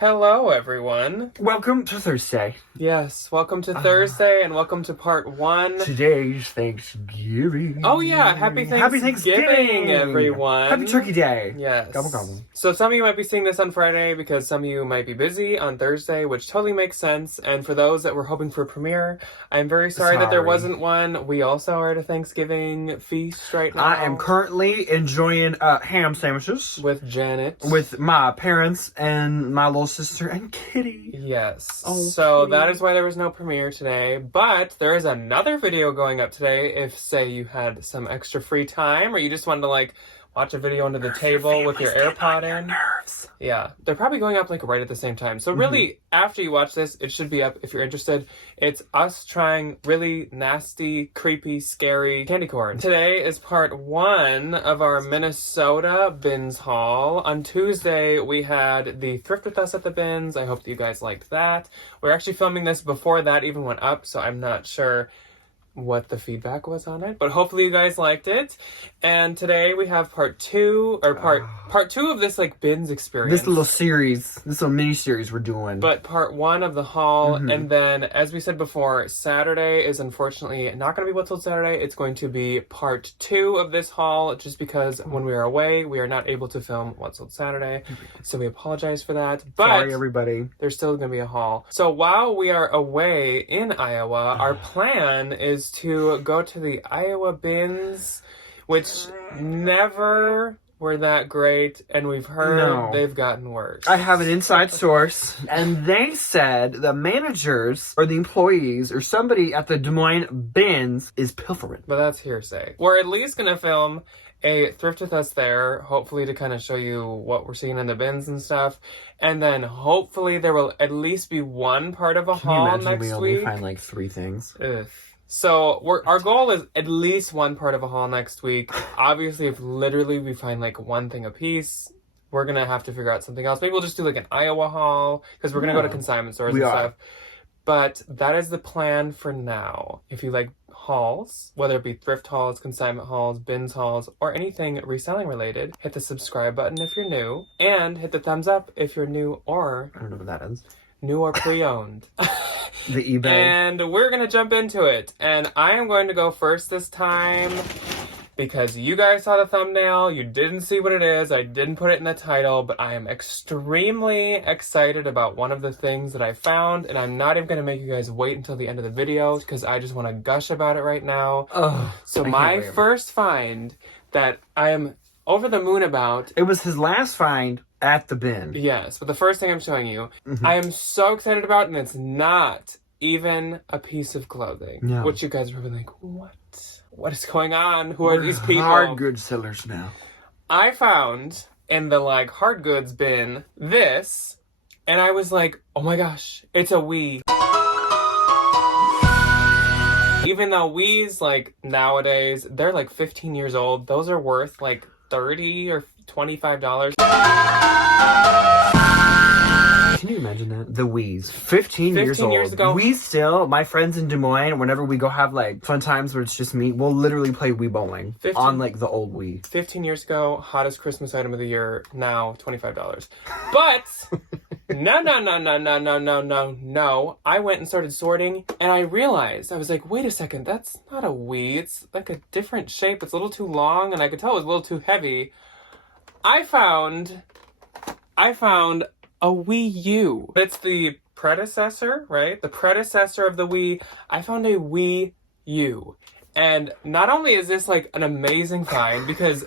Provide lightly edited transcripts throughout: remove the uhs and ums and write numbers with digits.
Hello, everyone. Welcome to Thursday. Yes, welcome to Thursday and welcome to part 1. Today's Thanksgiving. Oh, yeah. Happy Thanksgiving, everyone. Happy Turkey Day. Yes. Gobble, gobble. So some of you might be seeing this on Friday because some of you might be busy on Thursday, which totally makes sense. And for those that were hoping for a premiere, I'm very sorry that there wasn't one. We also are at a Thanksgiving feast right now. I am currently enjoying ham sandwiches with Janet. with my parents and my little sister and Kitty. Yes. Oh, so Kitty. that is why there was no premiere today. But there is another video going up today if, say, you had some extra free time or you just wanted to, watch a video under the table with your AirPod in. Nerves. Yeah. They're probably going up, right at the same time. So really, after you watch this, it should be up if you're interested. It's us trying really nasty, creepy, scary candy corn. Today is part 1 of our Minnesota Bins haul. On Tuesday, we had the Thrift with us at the Bins. I hope that you guys liked that. We're actually filming this before that even went up, so I'm not sure what the feedback was on it, but hopefully you guys liked it. And today we have part 2 of this Bins experience. This little mini series we're doing. But part 1 of the haul, and then as we said before, Saturday is unfortunately not going to be What's Sold Saturday. It's going to be part 2 of this haul, just because when we are away, we are not able to film What's Sold Saturday. So we apologize for that. But sorry, everybody. There's still going to be a haul. So while we are away in Iowa, our plan is to go to the Iowa Bins, which never were that great, and we've heard they've gotten worse. I have an inside source, and they said the managers or the employees or somebody at the Des Moines Bins is pilfering. But that's hearsay. We're at least going to film a Thrift with us there, hopefully to kind of show you what we're seeing in the bins and stuff. And then hopefully there will at least be one part of a haul next we week. only find 3 things. Ugh. So our goal is at least one part of a haul next week. Obviously, if literally we find one thing a piece, we're going to have to figure out something else. Maybe we'll just do an Iowa haul because we're going to go to consignment stores and stuff. But that is the plan for now. If you like hauls, whether it be thrift hauls, consignment hauls, bins hauls, or anything reselling related, hit the subscribe button if you're new, and hit the thumbs up if you're new or... I don't know what that is. New or pre-owned. The eBay. And we're going to jump into it. And I am going to go first this time because you guys saw the thumbnail. You didn't see what it is. I didn't put it in the title, but I am extremely excited about one of the things that I found. And I'm not even going to make you guys wait until the end of the video because I just want to gush about it right now. So my first find that I am over the moon about. It was his last find at the bin. Yes, but the first thing I'm showing you, I am so excited about, and it's not even a piece of clothing. No. Which you guys are probably like, what? What is going on? Who are these people? Hard goods sellers now. I found in the hard goods bin this, and I was like, oh my gosh, it's a Wii. Even though Wii's nowadays, they're 15 years old, those are worth $30 or $25. Can you imagine that? The Wii's. 15 years old. Years ago. We still, my friends in Des Moines, whenever we go have fun times where it's just me, we'll literally play Wii bowling on the old Wii. 15 years ago, hottest Christmas item of the year, now $25. But no. I went and started sorting and I realized, I was like, wait a second, that's not a Wii. It's a different shape. It's a little too long and I could tell it was a little too heavy. I found a Wii U. It's the predecessor, right? The predecessor of the Wii. I found a Wii U. And not only is this an amazing find, because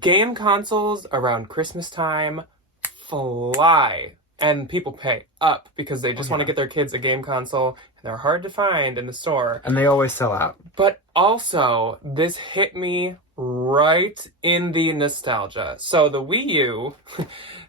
game consoles around Christmas time fly. And people pay up because they just want to get their kids a game console. And they're hard to find in the store. And they always sell out. But also, this hit me right in the nostalgia. So the Wii U,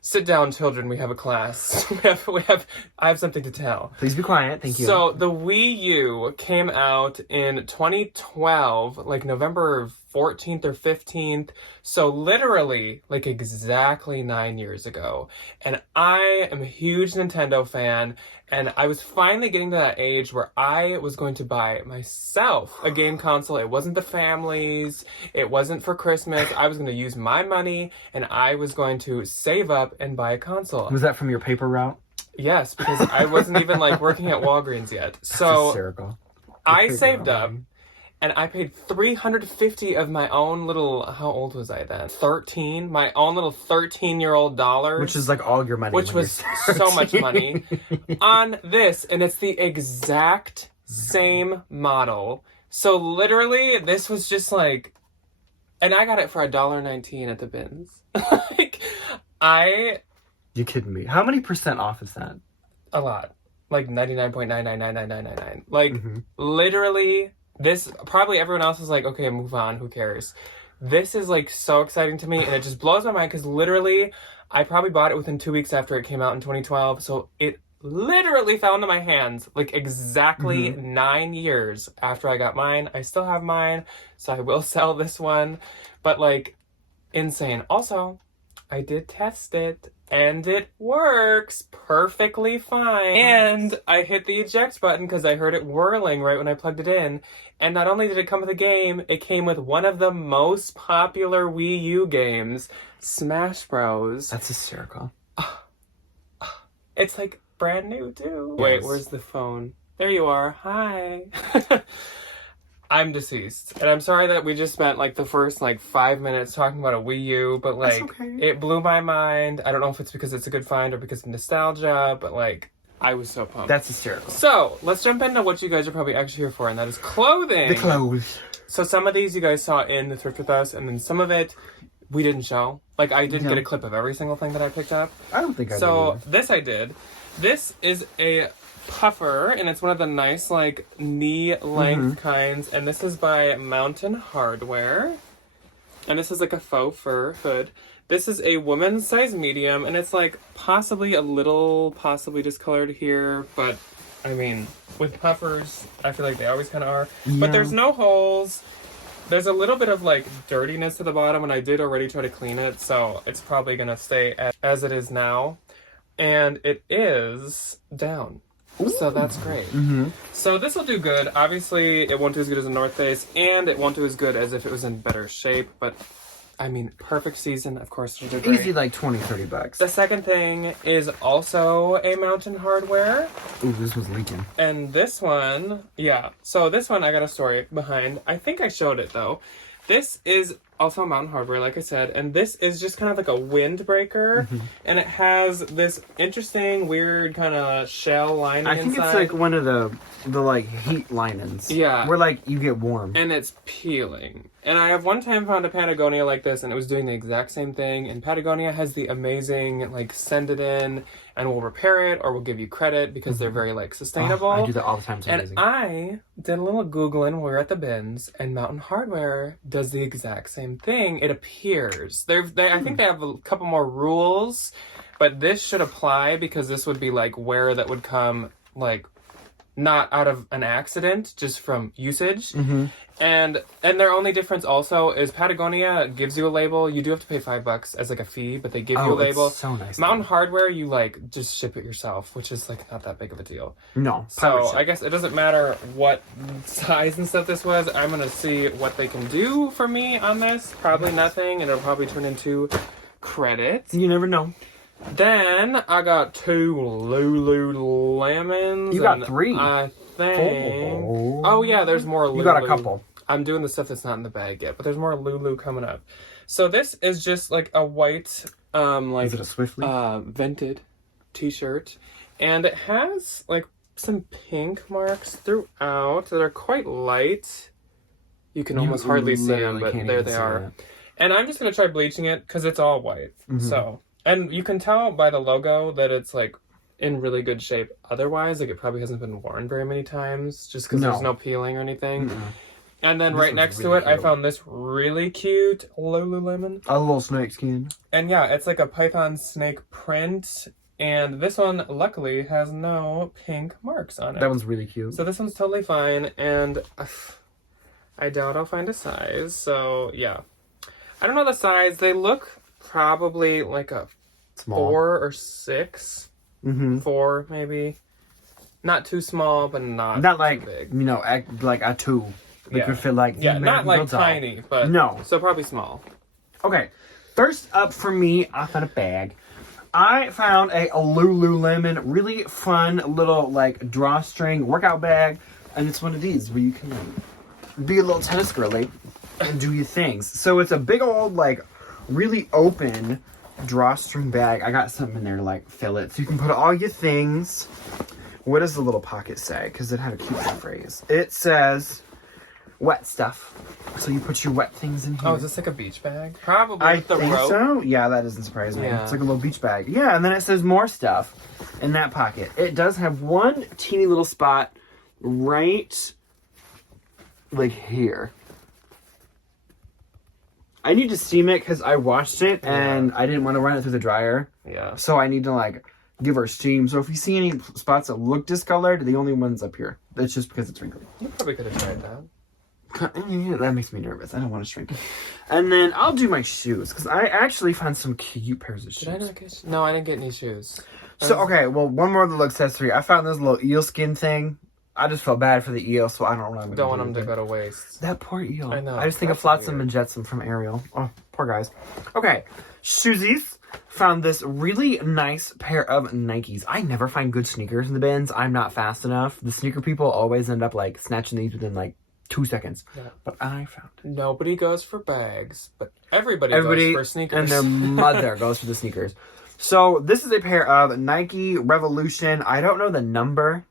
sit down children, we have a class. I have something to tell. Please be quiet, thank you. So the Wii U came out in 2012, November 14th or 15th. So literally, exactly 9 years ago. And I am a huge Nintendo fan. And I was finally getting to that age where I was going to buy myself a game console. It wasn't the family's. It wasn't for Christmas. I was going to use my money and I was going to save up and buy a console. Was that from your paper route? Yes, because I wasn't even like working at Walgreens yet. That's So hysterical. I saved up and I paid $350 of my own little, how old was I then? 13? My own little 13-year-old dollars. Which is like all your money. Which was so much money on this. And it's the exact same model. So literally, this was just like, and I got it for $1.19 at the bins. Like, You kidding me? How many % off is that? a lot. Like 99.9999999. Like, literally, this, probably everyone else is like, okay, move on, who cares? This is like so exciting to me, and it just blows my mind because literally, I probably bought it within 2 weeks after it came out in 2012. So it literally fell into my hands like exactly 9 years after I got mine. I still have mine, so I will sell this one. But like, insane. Also, I did test it, and it works perfectly fine. And I hit the eject button because I heard it whirling right when I plugged it in. And not only did it come with a game, it came with one of the most popular Wii U games, Smash Bros. That's hysterical. It's like brand new too. Yes. Wait, where's the phone? There you are. Hi. I'm deceased. And I'm sorry that we just spent like the first like 5 minutes talking about a Wii U, but like it blew my mind. I don't know if it's because it's a good find or because of nostalgia, but like I was so pumped. That's hysterical. So let's jump into what you guys are probably actually here for, and that is clothing. The clothes. So some of these you guys saw in the Thrift with us, and then some of it we didn't show. Like I didn't get a clip of every single thing that I picked up. I don't think I did. So this I did. This is a puffer, and it's one of the nice like knee length kinds, and this is by Mountain Hardware, and this is like a faux fur hood. This is a woman's size medium, and it's like possibly discolored here, but I mean with puffers I feel like they always kind of are. But there's no holes. There's a little bit of like dirtiness to the bottom, and I did already try to clean it, so it's probably gonna stay as it is now. And it is down. Ooh. So that's great. So this will do good. Obviously, it won't do as good as a North Face, and it won't do as good as if it was in better shape, but I mean, perfect season, of course. It'll do great. Easy like $20-$30. The second thing is also a Mountain Hardware. Ooh, this was leaking. And this one, so this one I got a story behind. I think I showed it though. This is also Mountain Hardware, like I said, and this is just kind of like a windbreaker, and it has this interesting, weird kind of shell lining I think inside. it's like one of the like heat linings. Yeah. Where like you get warm. And it's peeling. And I have one time found a Patagonia like this, and it was doing the exact same thing. And Patagonia has the amazing, like, send it in, and we'll repair it, or we'll give you credit, because they're very, like, sustainable. I do that all the time. It's amazing. And I did a little Googling while we were at the bins, and Mountain Hardware does the exact same thing. It appears. I think they have a couple more rules, but this should apply, because this would be, like, wear that would come, like, not out of an accident, just from usage. And their only difference also is Patagonia gives you a label. You do have to pay $5 as like a fee, but they give you a label. It's so nice. Mountain Hardware, you like just ship it yourself, which is like not that big of a deal. No. So I guess it doesn't matter what size and stuff this was. I'm gonna see what they can do for me on this. Probably nothing, and it'll probably turn into credits. You never know. Then I got 2 Lululemons. You got 3. I think. Oh yeah, there's more Lulu. You got a couple. I'm doing the stuff that's not in the bag yet, but there's more Lulu coming up. So this is just like a white, like is it a Swiftly? Vented t-shirt, and it has like some pink marks throughout that are quite light. You can almost hardly see them, but there they are. And I'm just gonna try bleaching it because it's all white. So, and you can tell by the logo that it's like in really good shape. Otherwise, like it probably hasn't been worn very many times, just because there's no peeling or anything. And then right next to it, I found this really cute Lululemon. A little snake skin. And yeah, it's like a python snake print. And this one, luckily, has no pink marks on it. That one's really cute. So this one's totally fine. And I doubt I'll find a size. So yeah. I don't know the size. They look probably like a small. 4 or 6. 4 maybe. Not too small, but not like too big. You know, like a 2. Like you feel like not like tiny, but no. So probably small. Okay, first up for me, I found a bag. I found a Lululemon really fun little like drawstring workout bag, and it's one of these where you can like, be a little tennis girly and do your things. So it's a big old like really open drawstring bag. I got something in there to like fill it, so you can put all your things. What does the little pocket say? Because it had a cute phrase. It says wet stuff. So you put your wet things in here. Oh, is this like a beach bag? Probably I with the think rope. so. Yeah, that doesn't surprise me. Yeah. It's like a little beach bag. Yeah, and then it says more stuff in that pocket. It does have one teeny little spot right like here. I need to steam it because I washed it and I didn't want to run it through the dryer. Yeah. So I need to like give her steam. So if you see any spots that look discolored, the only one's up here. That's just because it's wrinkly. You probably could have tried that. That makes me nervous. I don't want to shrink it. And then I'll do my shoes because I actually found some cute pairs of shoes. Did I not get? No, I didn't get any shoes. So okay, well, one more little accessory. I found this little eel skin thing. I just felt bad for the eel, so I don't know. Don't want them to go to waste. That poor eel. I know. I just think of That's Flotsam weird. and Jetsam from Ariel. Oh, poor guys. Okay, shoesies. Found this really nice pair of Nikes. I never find good sneakers in the bins. I'm not fast enough. The sneaker people always end up like snatching these within like 2 seconds. Yeah. But I found it. Nobody goes for bags, but everybody goes for sneakers. And their mother goes for the sneakers. So this is a pair of Nike Revolution. I don't know the number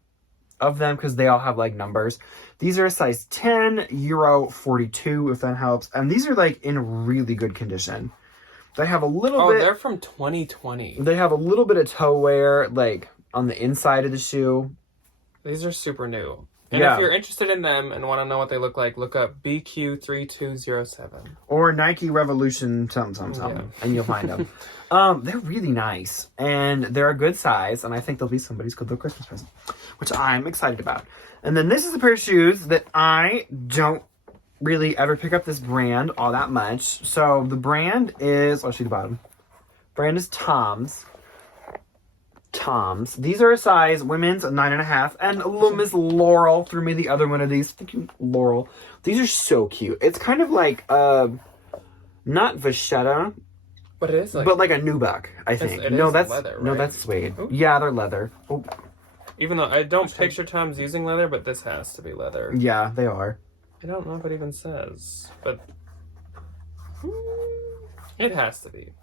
of them because they all have like numbers. These are a size 10, Euro 42, if that helps. And these are like in really good condition. They have a little bit. Oh, they're from 2020. They have a little bit of toe wear like on the inside of the shoe. These are super new. And Yeah. if you're interested in them and want to know what they look like, look up BQ3207. Or Nike Revolution something, Yeah. and you'll find them. They're really nice, and they're a good size, and I think they'll be somebody's good little Christmas present, which I'm excited about. And then this is a pair of shoes that I don't really ever pick up this brand all that much. So the brand is, I'll show you the bottom. Brand is Tom's. These are a size women's 9.5, and little Miss Laurel threw me the other one of these. Thank you, Laurel. These are so cute. It's kind of like not Vachetta, But it is like... but like a nubuck, I think. it No, is that's leather, no, right? that's suede. Ooh. Yeah, they're leather. Oh, Even though I don't picture Tom's using leather, but this has to be leather. yeah, they are. I don't know if it even says, but... It has to be.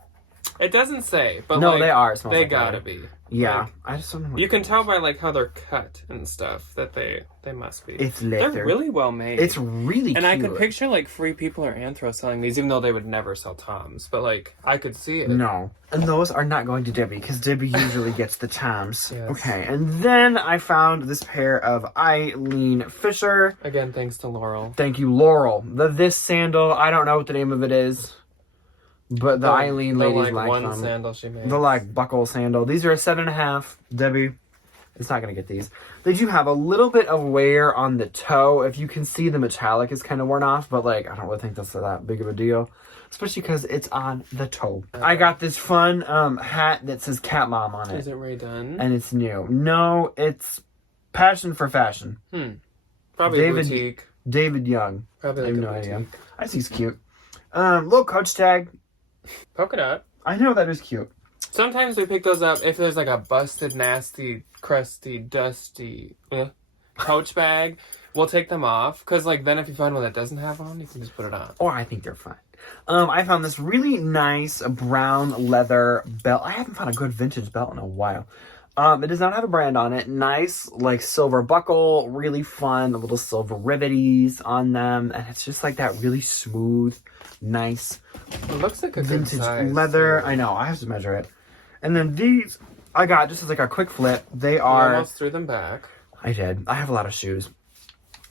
It doesn't say, but No, like, they are. It smells they like gotta leather. be. Yeah, Like, I just don't know. What you can tell by like how they're cut and stuff that they must be. It's leather. They're really well made. It's really and cute. I could picture like Free People or Anthro selling these, even though they would never sell Toms. But like I could see it. No. And those are not going to Debbie, because Debbie usually gets the Toms. Yes. Okay, and then I found this pair of Eileen Fisher. Again, thanks to Laurel. Thank you, Laurel. This sandal, I don't know what the name of it is, but the Eileen the, ladies like one them. sandal she made. The like buckle sandal. These are a 7.5. Debbie, it's not gonna get these. They do have a little bit of wear on the toe. If you can see, the metallic is kind of worn off, but like I don't really think that's that big of a deal, especially because it's on the toe. I got this fun hat that says Cat Mom on it. Is it redone? And it's new. No, it's Passion for Fashion. Probably David- boutique. David Young. Probably I like have a no boutique. idea. I see he's cute. Little Coach tag. Polka dot. I know that is cute. Sometimes we pick those up if there's like a busted, nasty, crusty, dusty Coach bag. We'll take them off because like then if you find one that doesn't have on, you can just put it on. Or I think they're fine. I found this really nice brown leather belt. I haven't found a good vintage belt in a while. It does not have a brand on it. Nice, like, silver buckle. Really fun. The little silver riveties on them. And it's just like that really smooth, nice It looks like a good vintage size, leather. too. I know. I have to measure it. And then these I got just as like a quick flip. They You are... almost threw them back. I did. I have a lot of shoes.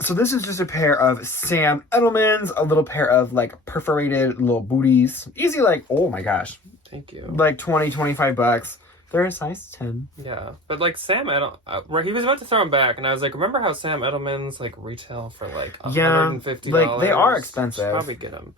So this is just a pair of Sam Edelman's, a little pair of like perforated little booties. Easy, like, oh my gosh. Thank you. Like 20, 25 bucks. They're a size 10. Yeah, but like Sam Edelman, he was about to throw them back, and I was like, remember how Sam Edelman's like retail for like $150? like, they are expensive. Should probably get them.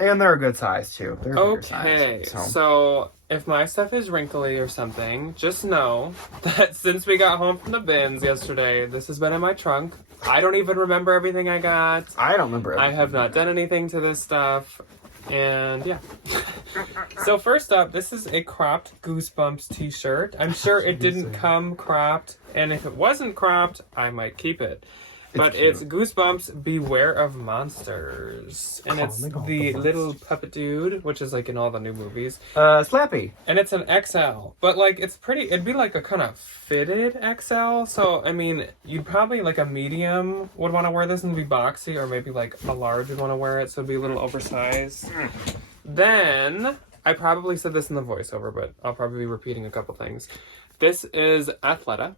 And they're a good size too. They're a bigger Okay, size, so if my stuff is wrinkly or something, just know that since we got home from the bins yesterday, this has been in my trunk. I don't even remember everything I got. I don't remember. I have not done anything to this stuff. And yeah. So first up, this is a cropped Goosebumps t-shirt. I'm sure it didn't come cropped, and if it wasn't cropped, I might keep it. But it's Goosebumps Beware of Monsters. And it's the little puppet dude, which is like in all the new movies. Slappy. And it's an XL. But like it's pretty, it'd be like a kind of fitted XL. So I mean, you'd probably like a medium would want to wear this and be boxy, or maybe like a large would want to wear it, so it'd be a little oversized. Then, I probably said this in the voiceover, but I'll probably be repeating a couple things. This is Athleta.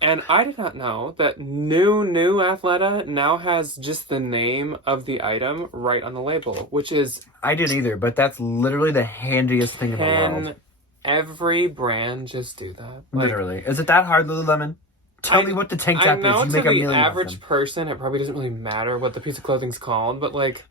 And I did not know that new Athleta now has just the name of the item right on the label, which is... I didn't either, but that's literally the handiest thing in the world. Can every brand just do that? Literally. Is it that hard, Lululemon? Tell me what the tank top is. You make a million to the of average them. person, it probably doesn't really matter what the piece of clothing's called, but like...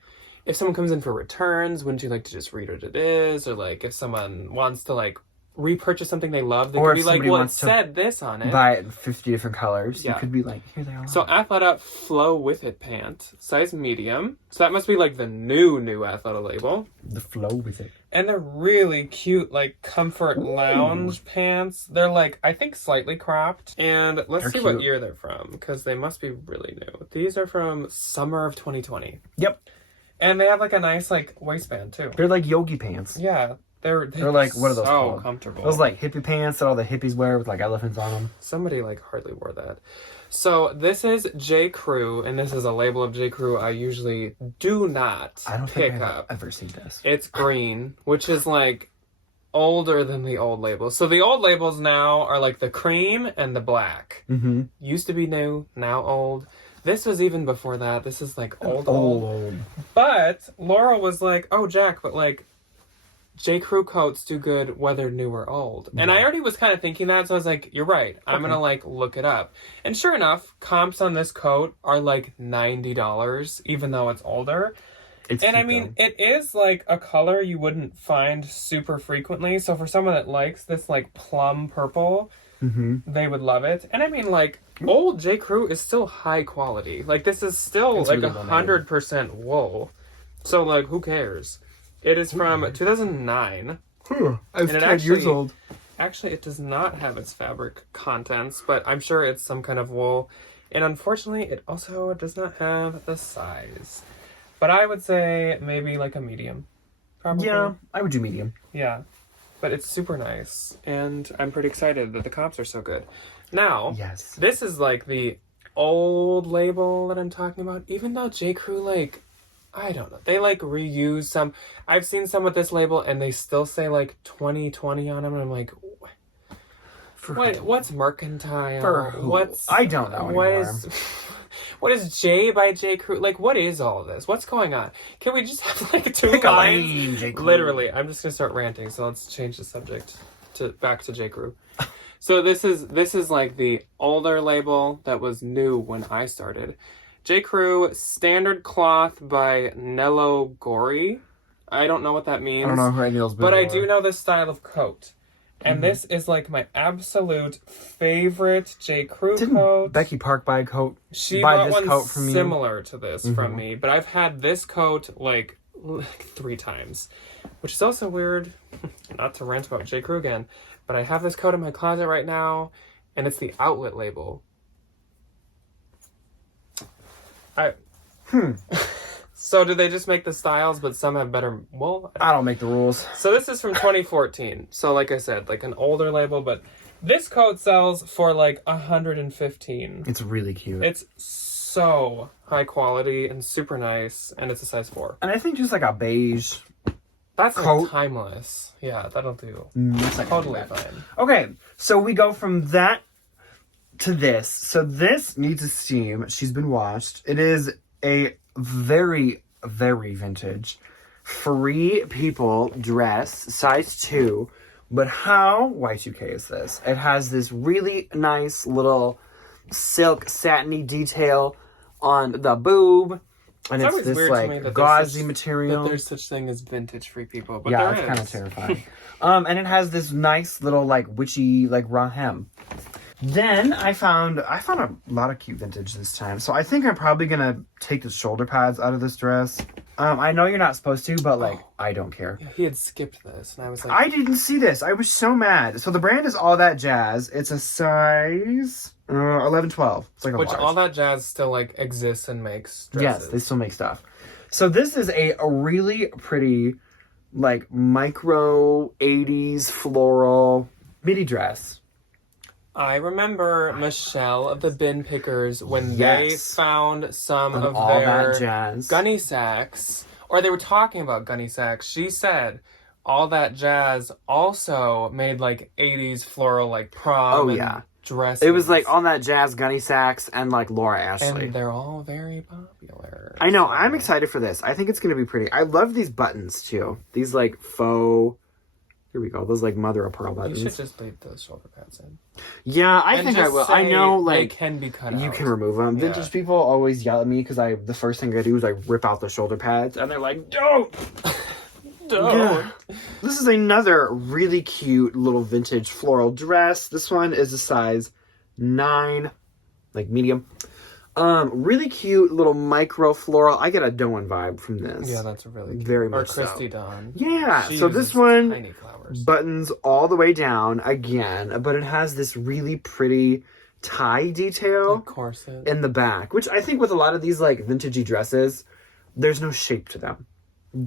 If someone comes in for returns, wouldn't you like to just read what it is? Or like if someone wants to like repurchase something they love, they could be like, well, it said this on it. Buy it in 50 different colors. Yeah. You could be like, here they are. So Athleta Flow With It pant, size medium. So that must be like the new Athleta label. The Flow With It. And they're really cute, like comfort lounge pants. They're like, I think slightly cropped. And let's see what year they're from, because they must be really new. These are from summer of 2020. Yep. And they have like a nice like waistband too. They're like yogi pants. Yeah. They're like, what are those called? So comfortable. Those like hippie pants that all the hippies wear with like elephants on them. Somebody like hardly wore that. So this is J. Crew, and this is a label of J. Crew I usually do not pick up. I've ever seen this. It's green, which is like older than the old labels. So the old labels now are like the cream and the black. Mm-hmm. Used to be new, now old. This was even before that. This is like old. But Laura was like, oh, Jack, but like J. Crew coats do good whether new or old. And I already was kind of thinking that, so I was like, you're right. I'm going to like look it up. And sure enough, comps on this coat are like $90, even though it's older. It's and cute, I mean, though. it is like a color you wouldn't find super frequently. So for someone that likes this like plum purple, they would love it. And I mean, like, old J. Crew is still high quality. Like, this is still like really 100% wool. So, like, who cares? It is from 2009. I was 10 years old. Actually, it does not have its fabric contents, but I'm sure it's some kind of wool. And unfortunately, it also does not have the size. But I would say maybe like a medium. Probably. Yeah, I would do medium. Yeah. But it's super nice, and I'm pretty excited that the comps are so good. Now, yes, this is like the old label that I'm talking about, even though J. Crew, like, I don't know, they like reuse some. I've seen some with this label, and they still say like 2020 on them, and I'm like, what's mercantile? For who? What's... I don't know anymore. What is J by J. Crew? Like, what is all of this? What's going on? Can we just have like two Pick a lines? lane, J. Crew. Literally, I'm just gonna start ranting. So let's change the subject back to J. Crew. So this is like the older label that was new when I started. J. Crew Standard Cloth by Nello Gori. I don't know what that means. I don't know who any of those, but I do know this style of coat. And this is like my absolute favorite J. Crew coat. Becky Park buy a coat? She buy bought this one coat from similar to this from me, but I've had this coat like 3 times, which is also weird. Not to rant about J. Crew again, but I have this coat in my closet right now, and it's the outlet label. So do they just make the styles, but some have better wool? I don't make the rules. So this is from 2014. So like I said, like an older label, but this coat sells for like $115. It's really cute. It's so high quality and super nice, and it's a size 4. And I think just like a beige. That's coat. like timeless. Yeah, that'll do. That's like Totally fine. Okay, so we go from that to this. So this needs a steam. She's been washed. It is a very, very vintage Free People dress, size 2. But how Y2K is this? It has this really nice little silk satiny detail on the boob. And it's this like gauzy material. That there's such thing as vintage Free People, but yeah, there it's kind of is. terrifying. And it has this nice little like witchy like raw hem. Then I found a lot of cute vintage this time. So I think I'm probably gonna take the shoulder pads out of this dress. I know you're not supposed to, but like, I don't care. Yeah, he had skipped this, and I was like, I didn't see this. I was so mad. So the brand is All That Jazz. It's a size 11, 12. It's like a which large. All That Jazz still like exists and makes dresses. Yes, they still make stuff. So this is a really pretty, like, micro 80s floral midi dress. I remember Michelle of the Bin Pickers when they Yes. found some of All their That Jazz. gunny sacks, or they were talking about gunny sacks. She said All That Jazz also made like 80s floral like prom and dresses. It was like All That Jazz, Gunny Sacks, and like Laura Ashley. And they're all very popular. I know. I'm excited for this. I think it's going to be pretty. I love these buttons too. These like faux. Here we go. Those like mother of pearl buttons. You should just leave those shoulder pads in. Yeah, I think I will. I know, like they can be cut out. You can remove them. Yeah. Vintage people always yell at me because the first thing I do is I rip out the shoulder pads, and they're like, "Don't, don't." Yeah. This is another really cute little vintage floral dress. This one is a size 9, like medium. Really cute little micro floral. I get a Dawn vibe from this. Yeah, that's really cute. Very much Or Christy so. Dawn. Yeah, She so this uses one tiny flowers. buttons all the way down again, but it has this really pretty tie detail corset in the back, which I think with a lot of these like vintagey dresses, there's no shape to them.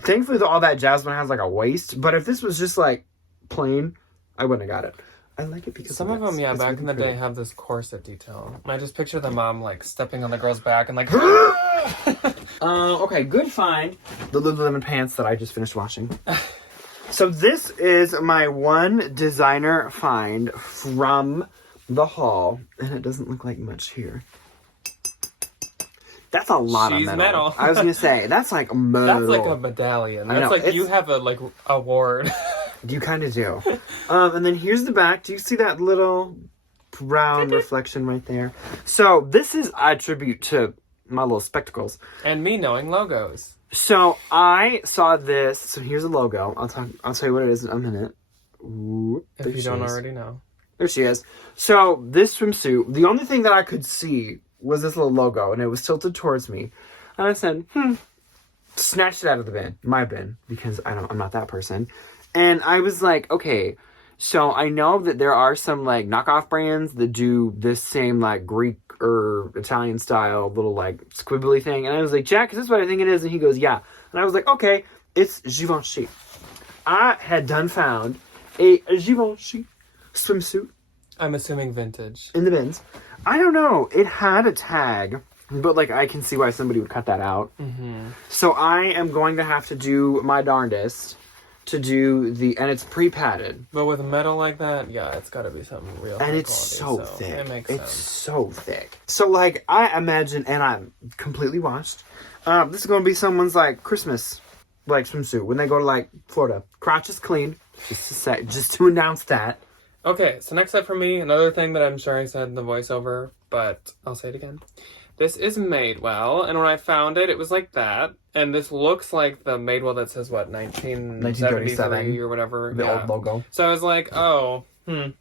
Thankfully, All That Jazz one has like a waist, but if this was just like plain, I wouldn't have got it. I like it because some of them, it's back really in the pretty. day, have this corset detail. And I just picture the mom like stepping on the girl's back and like. Okay, good find. The Lululemon pants that I just finished washing. So this is my one designer find from the haul, and it doesn't look like much here. That's a lot She's of metal. I was gonna say that's like metal. That's like a medallion. I That's know, like you have a like award. You kind of do. And then here's the back. Do you see that little brown reflection right there? So this is a tribute to my little spectacles. And me knowing logos. So I saw this. So here's the logo. I'll tell you what it is in a minute. Ooh, If you don't already know. There she is. So this swimsuit, the only thing that I could see was this little logo, and it was tilted towards me. And I said, snatched it out of the bin, my bin, because I'm not that person. And I was like, okay, so I know that there are some like knockoff brands that do this same like Greek or Italian style little like squibbly thing. And I was like, Jack, is this what I think it is? And he goes, yeah. And I was like, okay, it's Givenchy. I had found a Givenchy swimsuit. I'm assuming vintage. In the bins. I don't know. It had a tag, but like I can see why somebody would cut that out. Mm-hmm. So I am going to have to do my darndest to do and it's pre-padded. But with metal like that, yeah, it's got to be something real. And it's quality, so thick. It makes it's sense. so thick. So like I imagine, and I'm completely washed. This is going to be someone's like Christmas like swimsuit when they go to like Florida. Crotch is clean. Just to announce that. Okay, so next up for me, another thing that I'm sure I said in the voiceover, but I'll say it again. This is Madewell, and when I found it, it was like that. And this looks like the Madewell that says, what, 1973 or whatever. The old logo. So I was like, oh, And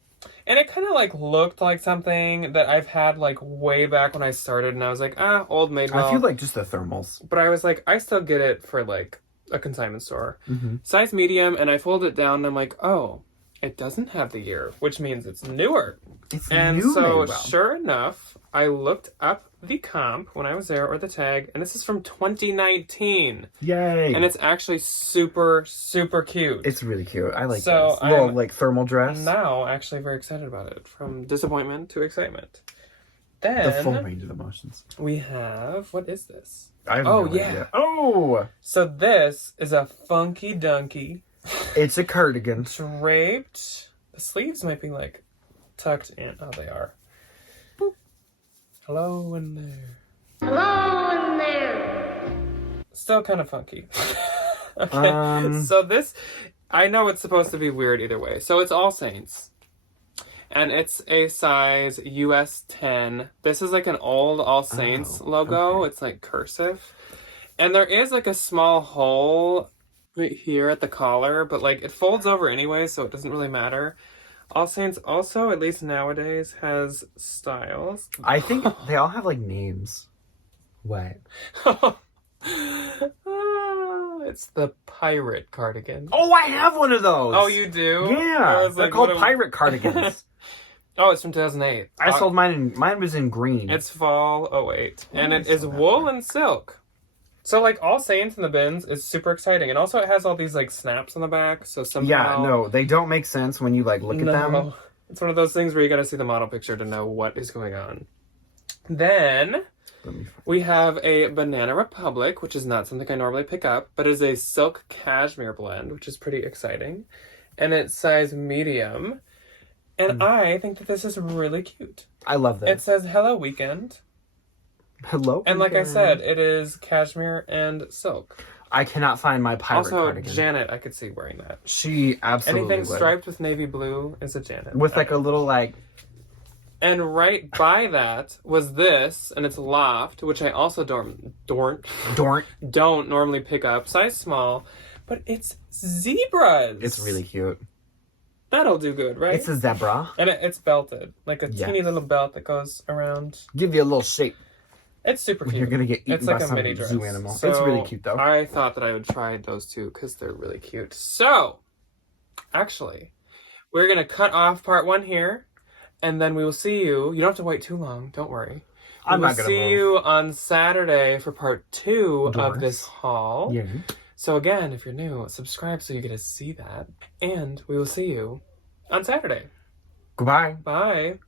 it kind of like looked like something that I've had like way back when I started, and I was like, old Madewell. I feel like just the thermals. But I was like, I still get it for like a consignment store. Mm-hmm. Size medium, and I fold it down, and I'm like, oh, it doesn't have the year, which means it's newer. And new so Madewell. Sure enough, I looked up the comp when I was there, or the tag, and this is from 2019. Yay! And it's actually super, super cute. It's really cute. I like So this. Little I'm like thermal dress. now actually very excited about it. From disappointment to excitement. Then The full range of emotions. we have, what is this? I have Oh, no yeah. idea. Oh! So this is a funky dunky It's a cardigan. draped. The sleeves might be like tucked in. Oh, they are. Boop. Hello in there. Hello in there. Still kind of funky. Okay. So this, I know it's supposed to be weird either way. So it's All Saints. And it's a size US 10. This is like an old All Saints logo. okay. It's like cursive. And there is like a small hole right here at the collar, but like it folds over anyway, so it doesn't really matter. All Saints also, at least nowadays, has styles. I think they all have like names. What? It's the pirate cardigan. Oh, I have one of those. Oh, you do? I Yeah, was they're like, called what a- pirate cardigans. Oh, it's from 2008. I sold mine. Mine was in green. It's fall 08. And it I is saw that wool and silk. So, like, All Saints in the bins is super exciting. And also it has all these, like, snaps on the back. So somehow... Yeah, no, they don't make sense when you like look at them. It's one of those things where you gotta see the model picture to know what is going on. Then... we have a Banana Republic, which is not something I normally pick up, but is a silk cashmere blend, which is pretty exciting. And it's size medium. And I think that this is really cute. I love this. It says Hello Weekend. Hello. And like I weekend. said, it is cashmere and silk. I cannot find my pirate Also, cardigan. Janet, I could see wearing that. She absolutely Anything would. striped with navy blue is a Janet. With like a little like. And right by that was this, and it's Loft, which I also don't normally pick up. Size small, but it's zebras. It's really cute. That'll do good, right? It's a zebra. And it's belted. Like a teeny Yes. little belt that goes around. Give you a little shape. It's super cute. You're gonna get eaten It's like by a some mini dress. zoo animal. So It's really cute though. I thought that I would try those two because they're really cute. So, actually, we're going to cut off part 1 here. And then we will see you. You don't have to wait too long. Don't worry. I'm not We'll gonna see move. you on Saturday for part 2 of Doris. this haul. Yeah. So again, if you're new, subscribe so you get to see that. And we will see you on Saturday. Goodbye. Bye.